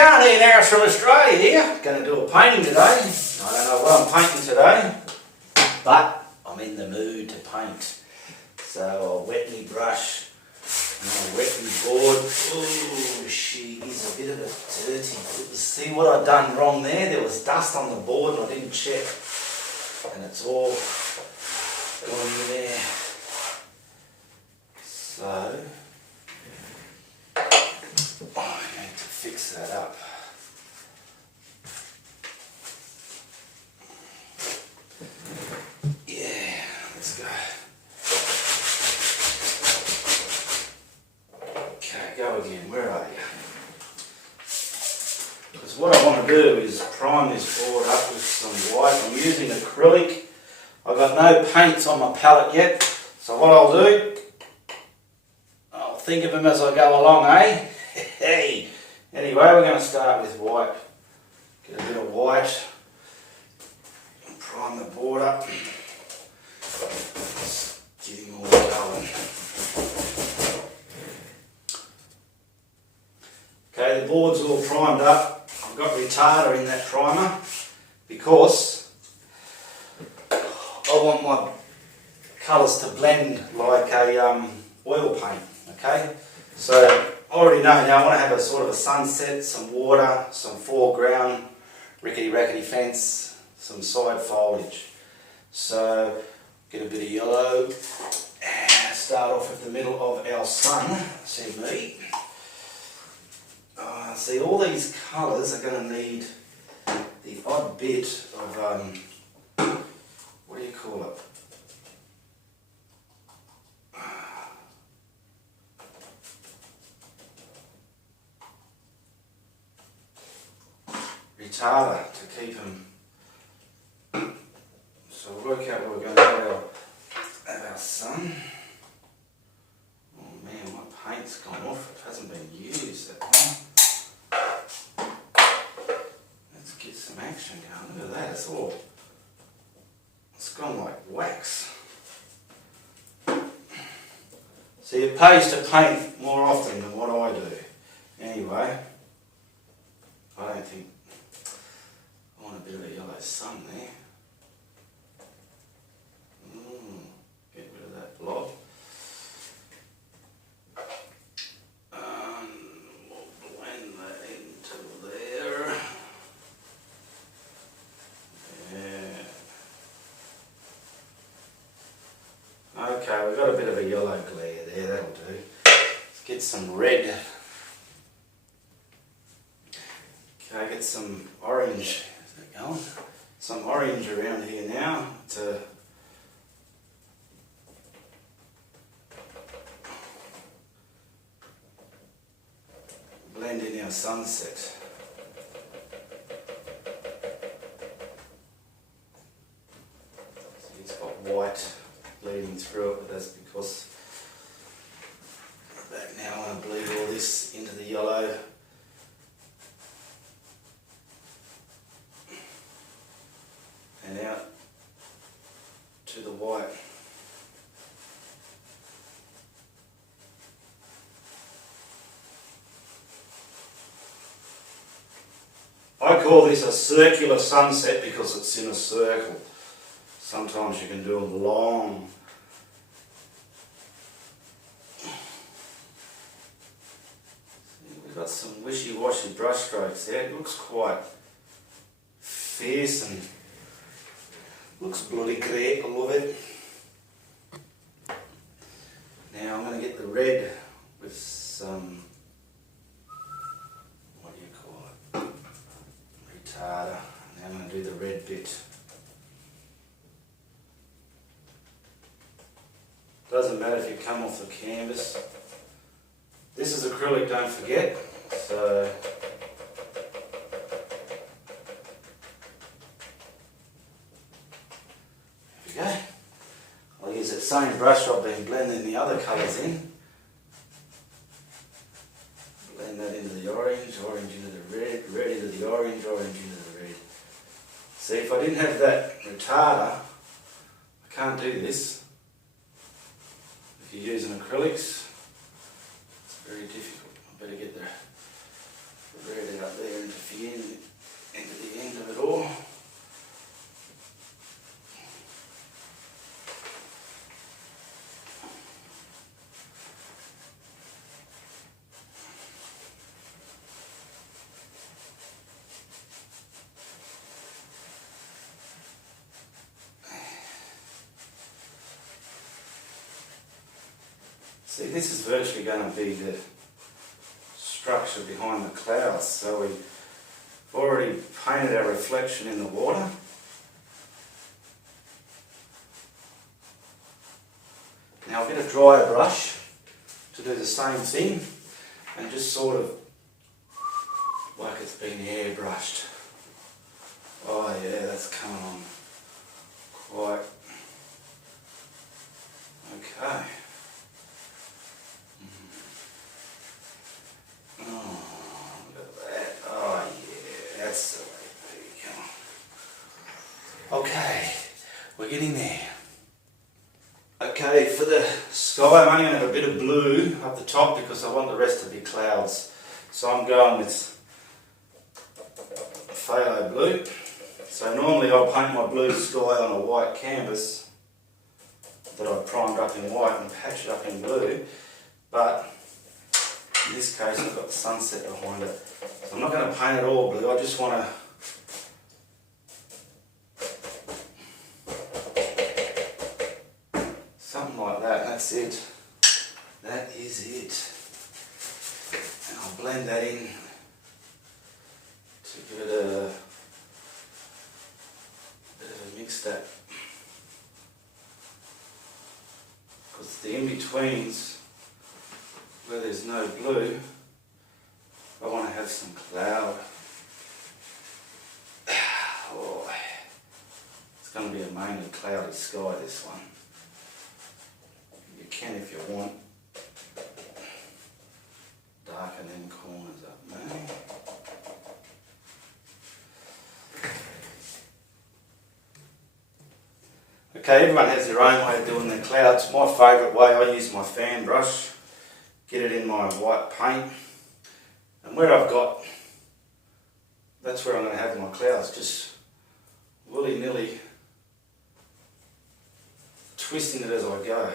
going? Ian Harris from Australia here. Going to do a painting today. I don't know what I'm painting today, but I'm in the mood to paint. So I'll wet me brush and I'll wet me board. Ooh, she is a bit of a dirty. See what I've done wrong there? There was dust on the board and I didn't check. And it's all gone in there. So I need to fix that up. Yeah, let's go. Okay, go again. Where are you? Because what I want to do is prime this board up with some white. I'm using acrylic. I've got no paints on my palette yet. So what I'll do, I'll think of them as I go along, eh? Hey. Anyway, we're going to start with white. Get a bit of white. And prime the board up. Just getting all going. Okay, the board's all primed up. I've got retarder in that primer because I want my colours to blend like a oil paint. Okay, so I already know now I want to have a sort of a sunset, some water, some foreground, rickety-rackety fence, some side foliage. So get a bit of yellow and start off with the middle of our sun, see me. See, all these colours are going to need the odd bit of, what do you call it? Retarder to keep them. So we'll work out where we're going to have our sun. Oh man, my paint's gone off. It hasn't been used that one. Let's get some action going. Look at that. It's gone like wax. See, it pays to paint more often than what I do. Anyway, I don't think I want a bit of a yellow sun there. Get rid of that blob. We'll blend that into there. Yeah. Okay, we've got a bit of a yellow glare there, that'll do. Let's get some red. Okay, get some orange. Is that going? Some orange around here now to blend in our sunset. See, it's got white bleeding through it, but that's because back now I want to bleed all this into the yellow. And out to the white. I call this a circular sunset because it's in a circle. Sometimes you can do them long. We've got some wishy-washy brush strokes there. It looks quite fierce and looks bloody great, I love it. Now I'm going to get the red with some, what do you call it, retarder. Now I'm going to do the red bit. Doesn't matter if you come off the canvas. This is acrylic, don't forget. So go. I'll use that same brush I've been blending the other colours in. Blend that into the orange, orange into the red, red into the orange, orange into the red. See, if I didn't have that retarder, I can't do this. If you're using acrylics, it's very difficult. I better get the red out there. See, this is virtually going to be the structure behind the clouds. So we've already painted our reflection in the water. Now I'll get a drier brush to do the same thing and just sort of like it's been airbrushed. Oh yeah, that's coming on quite okay. Oh, look at that. Oh yeah, that's the way to go. Okay, we're getting there. Okay, for the sky I'm only going to have a bit of blue up the top because I want the rest to be clouds. So I'm going with phthalo blue. So normally I'll paint my blue sky on a white canvas that I've primed up in white and patch it up in blue, but in this case I've got the sunset behind it. So I'm not going to paint it all blue, I just want to something like that, that's it. That is it. And I'll blend that in to give it a bit of a mixed up. Because the in-betweens where there's no blue, I want to have some cloud. Oh, it's going to be a mainly cloudy sky, this one. You can, if you want, darken them corners up, maybe. Okay, everyone has their own way of doing their clouds. My favourite way, I use my fan brush, get it in my white paint, and where I've got, that's where I'm going to have my clouds, just willy-nilly twisting it as I go.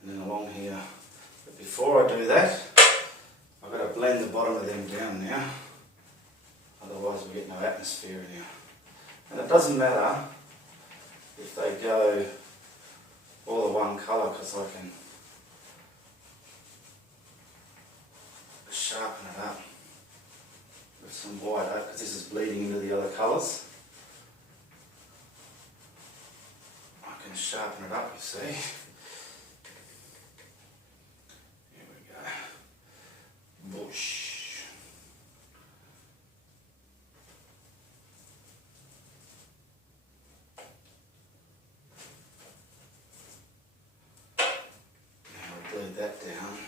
And then along here. But before I do that, I've got to blend the bottom of them down now, otherwise we get no atmosphere in here. And it doesn't matter if they go all the one colour, because I can sharpen it up with some white oak, because this is bleeding into the other colours. I can sharpen it up, you see. Here we go. Bush. That down.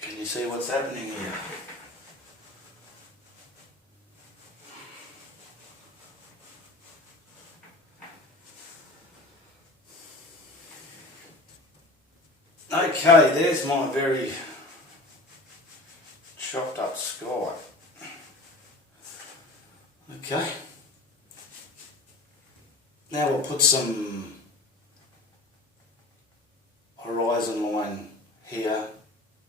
Can you see what's happening here? Okay, there's my very chopped up sky. Okay. Now we'll put some horizon line here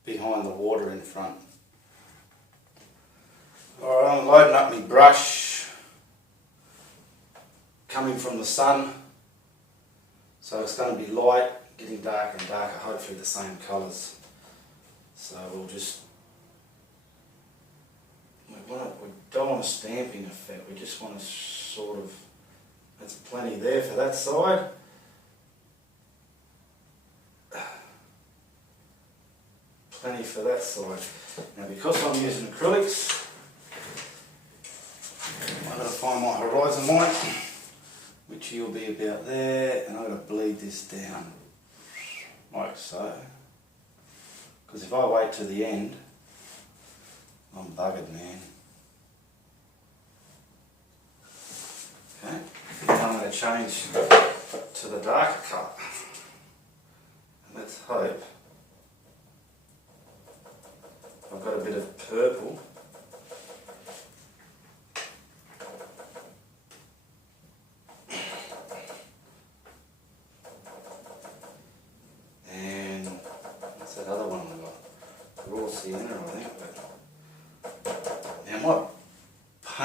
behind the water in front. Alright, I'm loading up my brush coming from the sun, so it's going to be light, getting darker and darker, hopefully the same colours. So we'll just, we don't want a stamping effect, we just want to sort of, there's plenty there for that side. Plenty for that side. Now because I'm using acrylics, I've got to find my horizon line, which will be about there, and I've got to bleed this down, like so. Because if I wait to the end, I'm buggered, man. Okay, now I'm going to change to the darker colour. And let's hope I've got a bit of purple. And what's that other one I've got? Raw sienna, I think. But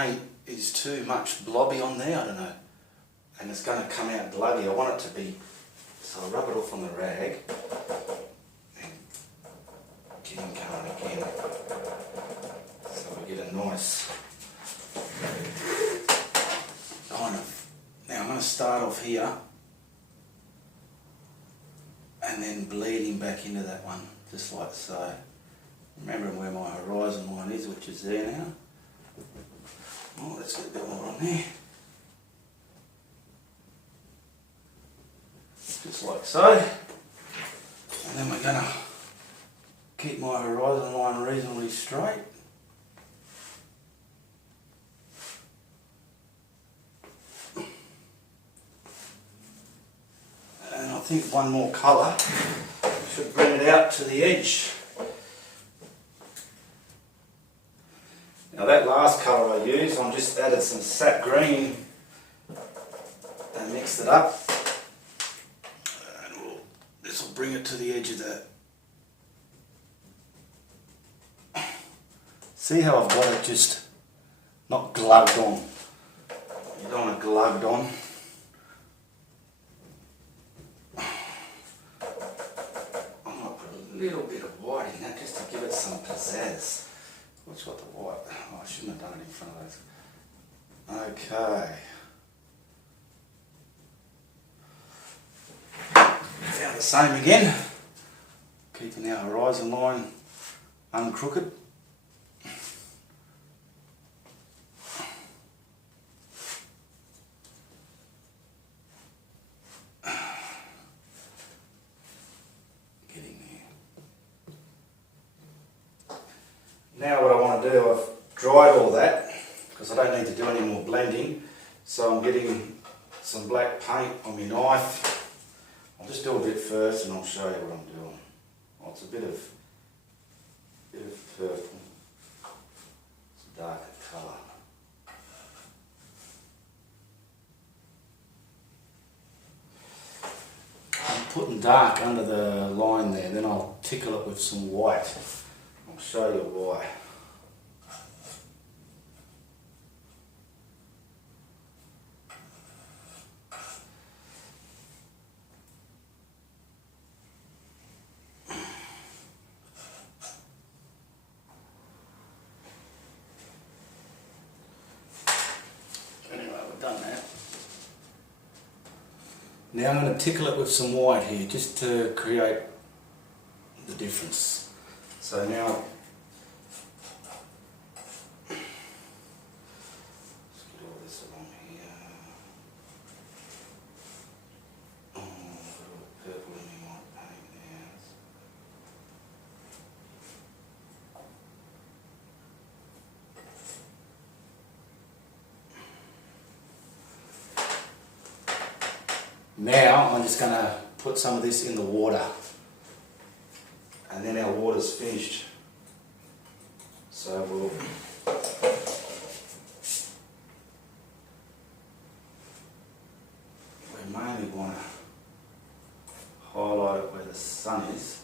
paint is too much blobby on there, I don't know, and it's going to come out gluggy. I want it to be, so I'll rub it off on the rag and get him going again, so we get a nice kind of. Now I'm going to start off here and then bleed him back into that one, just like so. Remembering where my horizon line is, which is there now. Oh, let's get a bit more on there. Just like so. And then we're going to keep my horizon line reasonably straight. And I think one more colour should bring it out to the edge. Now that last colour I used, I just added some sap green and mixed it up. And this will bring it to the edge of that. See how I've got it just not glugged on. You don't want it glugged on. I might put a little bit of white in that just to give it some pizzazz. What's got the white? Oh, I shouldn't have done it in front of those. Okay. Now the same again. Keeping our horizon line uncrooked. Now what I want to do, I've dried all that because I don't need to do any more blending, so I'm getting some black paint on my knife. I'll just do a bit first and I'll show you what I'm doing. Oh, it's a bit of purple, it's a darker colour. I'm putting dark under the line there, then I'll tickle it with some white. I'll show you why. Anyway, we've done that. Now I'm going to tickle it with some white here, just to create the difference. So now, let's get all this along here. Oh, I've got all the purple in my white paint now. Now I'm just going to put some of this in the water. And then our water's finished. So we mainly want to highlight it where the sun is.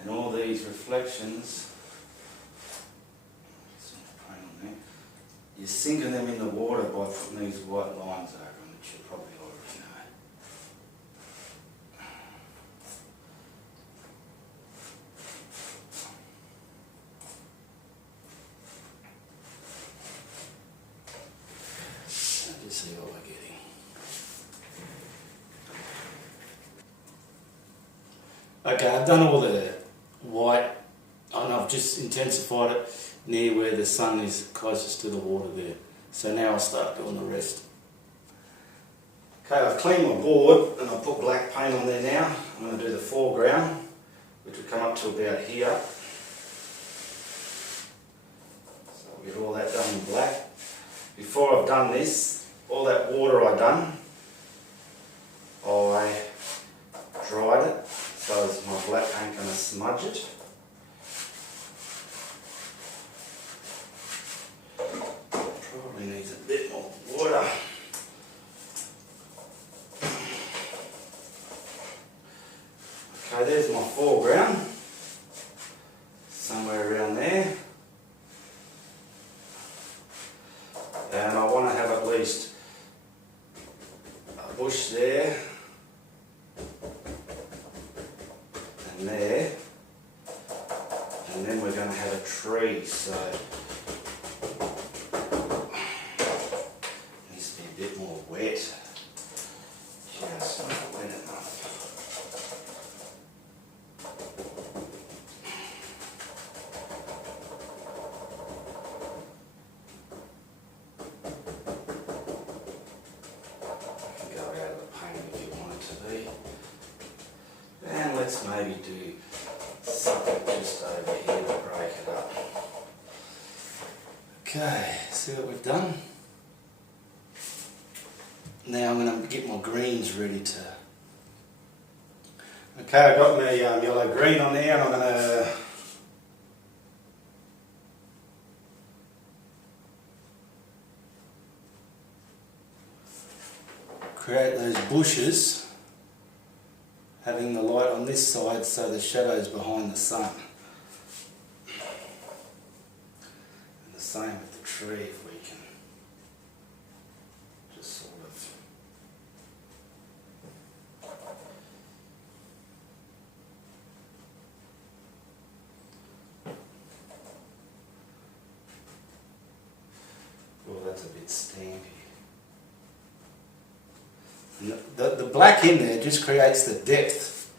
And all these reflections, you're sinking them in the water by putting these white lines over them, which you probably already know. Just see what we're getting. Okay, I've done all the white and I've just intensified it near where the sun is closest to the water there. So now I'll start doing the rest. Okay, I've cleaned my board and I've put black paint on there now. I'm going to do the foreground, which will come up to about here. So I'll get all that done in black. Before I've done this, all that water I've done, I dried it, so my black ain't going to smudge it. Probably needs a bit more water. least a bush there and there, and then we're going to have a tree, so it needs to be a bit more wet, just not wet enough. Let's maybe do something just over here to break it up. Okay, see what we've done? Now I'm going to get my greens ready to... Okay, I've got my yellow green on there, and I'm going to create those bushes, having the light on this side so the shadow's behind the sun. And the same with the tree, if we can just sort of... Oh, that's a bit stampy. The black in there just creates the depth,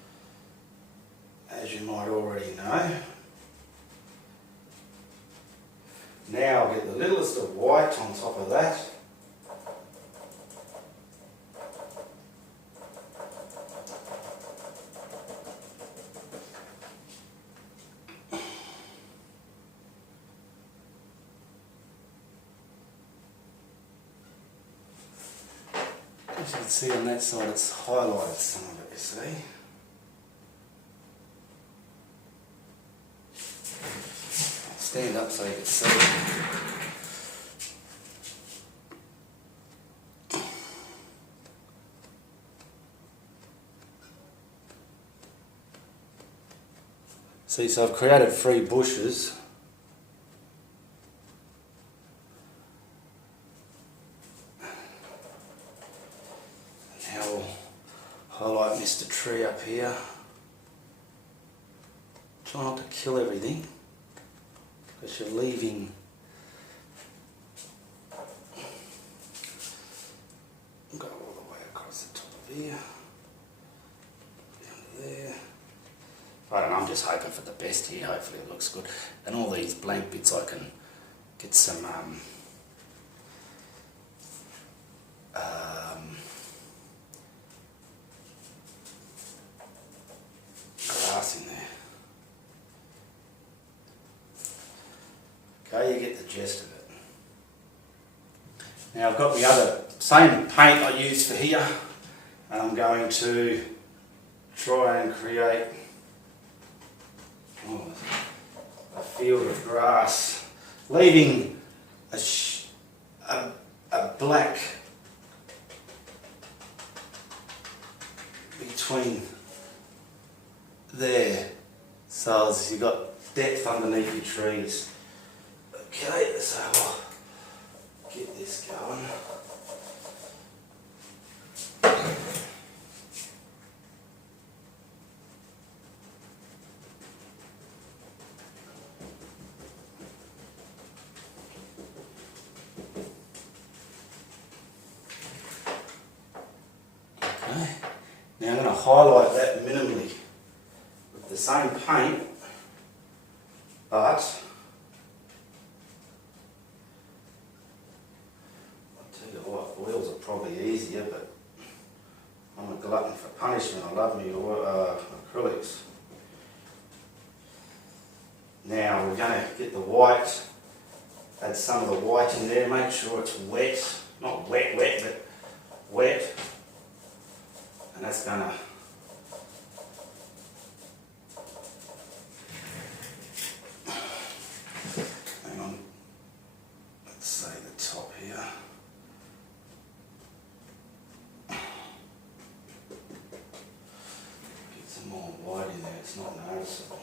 as you might already know. Now I'll get the littlest of white on top of that. As you can see on that side, it's highlighted some of it, you see. I'll stand up so you can see. See, so I've created 3 bushes. Highlight Mr. Tree up here. Try not to kill everything, because you're leaving go all the way across the top of here, down to there. I don't know, I'm just hoping for the best here. Hopefully it looks good. And all these blank bits I can get some grass in there. Okay, you get the gist of it. Now I've got the other same paint I used for here, and I'm going to try and create a field of grass, leaving a black between there, so as you've got depth underneath your trees. Okay, so I'll get this going. Okay, now I'm going to highlight that minimally with the same paint, but oils are probably easier, but I'm a glutton for punishment. I love me acrylics. Now we're going to get the white, add some of the white in there, make sure it's wet, not wet, but wet, and that's going to hang on, let's say the top here. More white in there, it's not noticeable.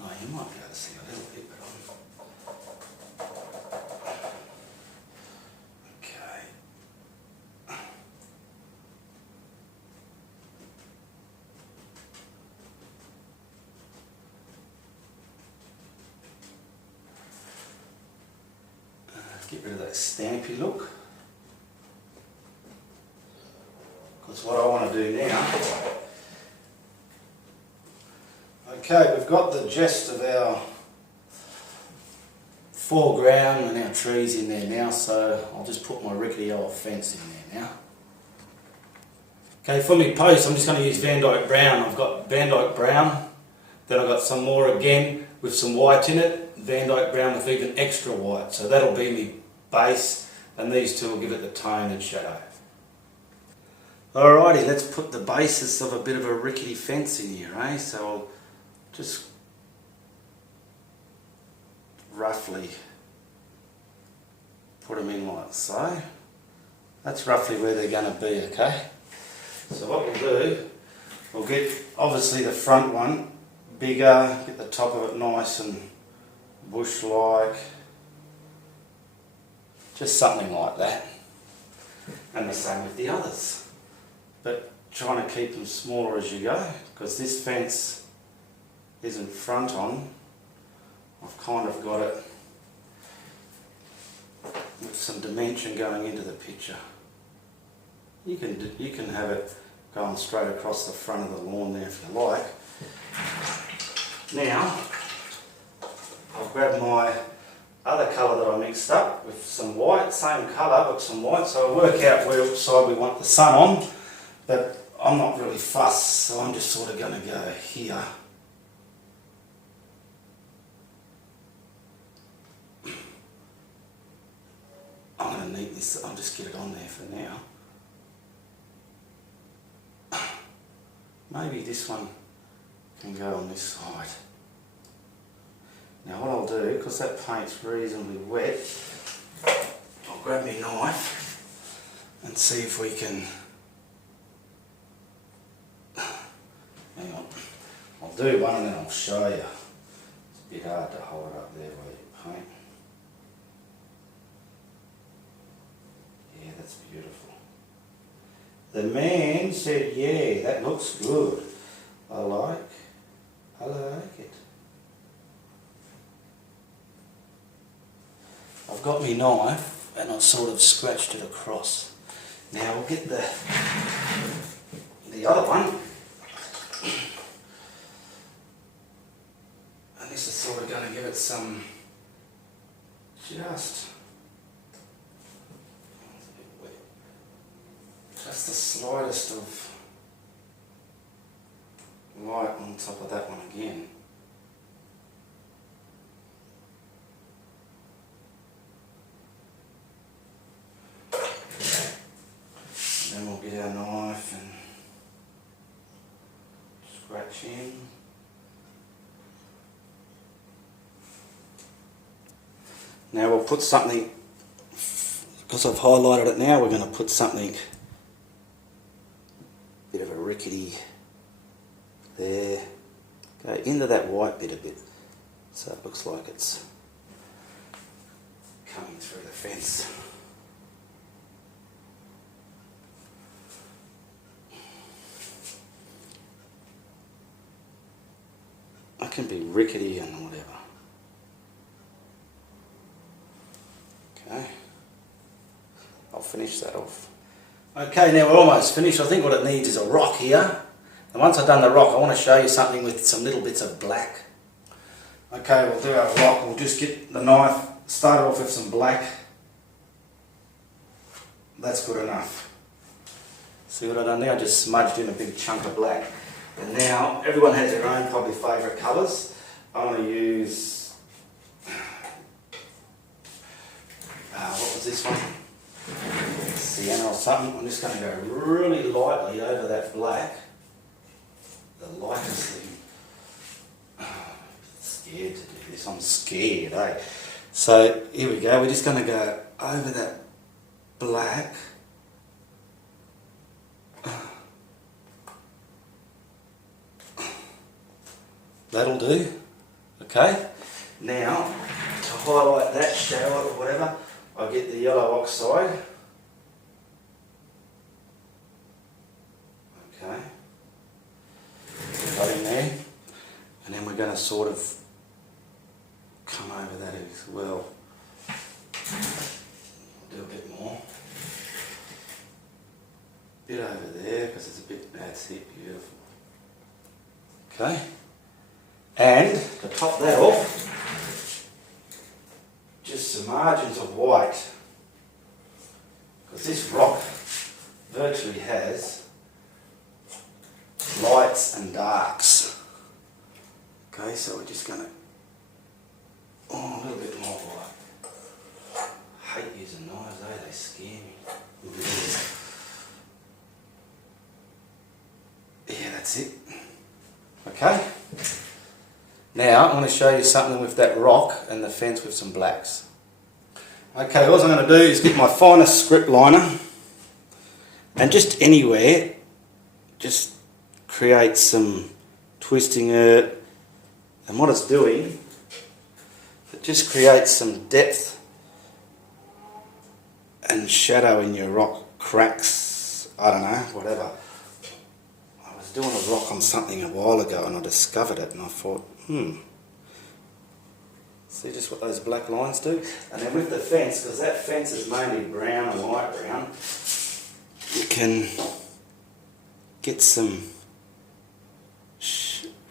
Oh, you might be able to see a little bit, but Get rid of that stampy look. Because what I want to do now, okay, we've got the gist of our foreground and our trees in there now, so I'll just put my rickety old fence in there now. Okay, for my post I'm just going to use Van Dyke Brown. I've got Van Dyke Brown, then I've got some more again with some white in it, Van Dyke Brown with even extra white, so that'll be my base, and these two will give it the tone and shadow. Alrighty, let's put the basis of a bit of a rickety fence in here, eh? So I'll just roughly put them in like so. That's roughly where they're going to be, okay? So what we'll do, we'll get obviously the front one bigger, get the top of it nice and bush-like, just something like that. And the same with the others. But trying to keep them smaller as you go, because this fence isn't front on. I've kind of got it with some dimension going into the picture. You can have it going straight across the front of the lawn there if you like. Now, I've grabbed my other colour that I mixed up with some white, same colour but some white, so I'll work out which side we want the sun on, but I'm not really fussed, so I'm just sort of going to go here. I'm going to need this, I'll just get it on there for now. Maybe this one can go on this side. Now what I'll do, because that paint's reasonably wet, I'll grab my knife and see if we can... Hang on, I'll do one and then I'll show you. It's a bit hard to hold it up there while you paint. Yeah, that's beautiful. The man said, yeah, that looks good. I like it. I've got my knife and I've sort of scratched it across. Now we'll get the other one. And this is sort of going to give it some just the slightest of light on top of that one again. And then we'll get our knife and scratch in. Now we'll put something, because I've highlighted it now, we're going to put something, bit of a rickety there, go into that white bit a bit, so it looks like it's coming through the fence. I can be rickety and whatever. Okay, I'll finish that off. Okay, now we're almost finished. I think what it needs is a rock here. And once I've done the rock, I want to show you something with some little bits of black. Okay, we'll do our rock. We'll just get the knife, start off with some black. That's good enough. See what I've done there? I just smudged in a big chunk of black. And now, everyone has their own probably favourite colours. I'm going to use... what was this one? Sienna or something. I'm just going to go really lightly over that black. The lightest thing. I'm scared to do this. I'm scared, eh? So here we go. We're just going to go over that black. That'll do. Okay. Now, to highlight that shadow or whatever, I'll get the yellow oxide. Okay. Put that in there. And then we're going to sort of come over that as well. Okay, and to top that off, just some margins of white, because this rock virtually has lights and darks. Okay, so we're just going to, a little bit more white. I hate using knives, they scare me. Yeah, that's it. Okay. Now I'm going to show you something with that rock and the fence with some blacks. Okay, all I'm going to do is get my finest script liner and just anywhere, just create some twisting it, and what it's doing, it just creates some depth and shadow in your rock cracks, I don't know, whatever. I was doing a rock on something a while ago and I discovered it and I thought, see just what those black lines do? And then with the fence, because that fence is mainly brown and light brown, you can get some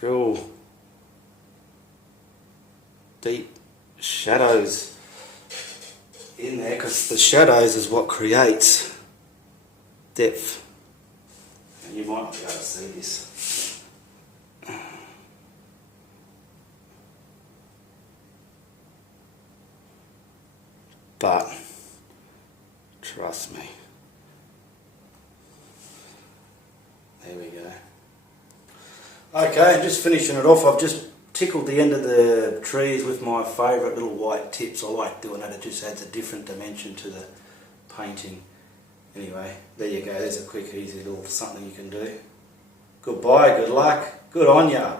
real deep shadows in there, because the shadows is what creates depth. And you might not be able to see this. But trust me. There we go. Okay, just finishing it off. I've just tickled the end of the trees with my favourite little white tips. I like doing that, it just adds a different dimension to the painting. Anyway, there you go, there's a quick easy little something you can do. Goodbye, good luck, good on ya.